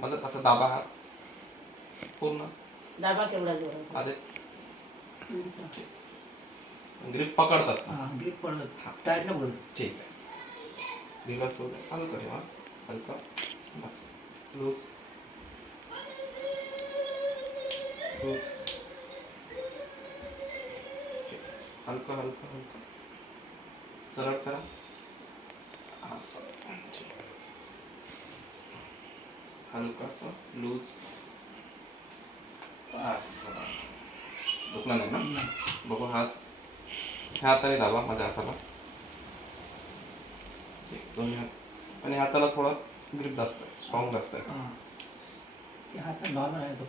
मतलब असं दाबा हा पूर्ण दाबा केवढा जोरात आधे ग्रिप पकडतात. ग्रिप पडत टाईट न पडत. ठीक आहे. रिलॅक्स होते. हलका ठेवा. हलका बस लूज लूज. हलका हलका हलका सरळ करा. असं हलकासा लूज. असं दुखला नाही ना. बघू हात ह्या हाताने दाबा माझ्या हाताला. दोन्ही हात आणि हाताला थोडा ग्रिप जास्त आहे, स्ट्रॉंग जास्त आहे. ते हातात नॉर्मल आहे तो.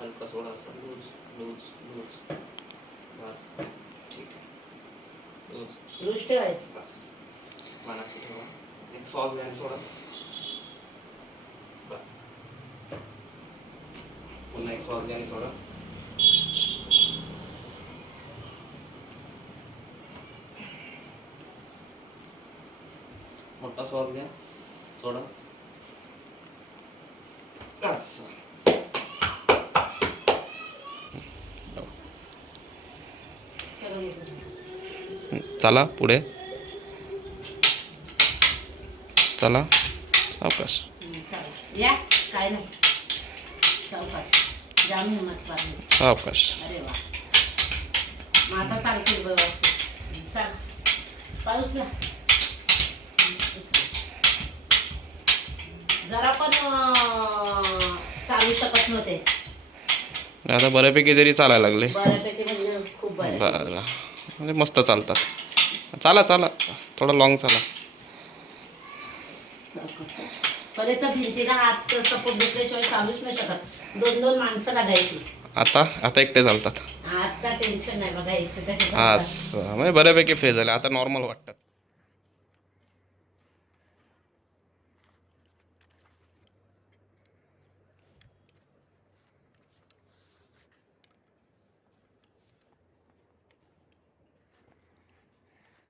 हल्का थोड़ा सा लूज लूज लूज बस ठीक है. लूज लूज ठेवायचं. बस मनाशी ठेवा. एक सॉस घ्या सोडा. बस पुन्हा एक सॉस घ्या आणि सोडा. मोठा सॉस घ्या सोडा. असं चला पुढे चला. सावकाश या काय नाही सावकाश जाम हिंमत पाहिजे. सावकाश. अरे वा मग आता चालते व्यवस्थित. चाल पाऊस ना जरा पण चालू शकत नव्हते. आता बऱ्यापैकी जरी चालायला लागले. बऱ्यापैकी म्हणजे खूप बरं. बरं म्हणजे मस्त चालतात. चाला चाला थोडा लॉंग चाला. पहिले तर भिंतीला हात सपोर्ट घेतल्याशिवाय चालूच नाही शकत. 2-2 माणसं लागायची. आता एकटे चालतात. आता टेन्शन नाही बघा इथे कसे असं म्हणजे बऱ्यापैकी फ्रेश झाले. आता नॉर्मल वाटतात.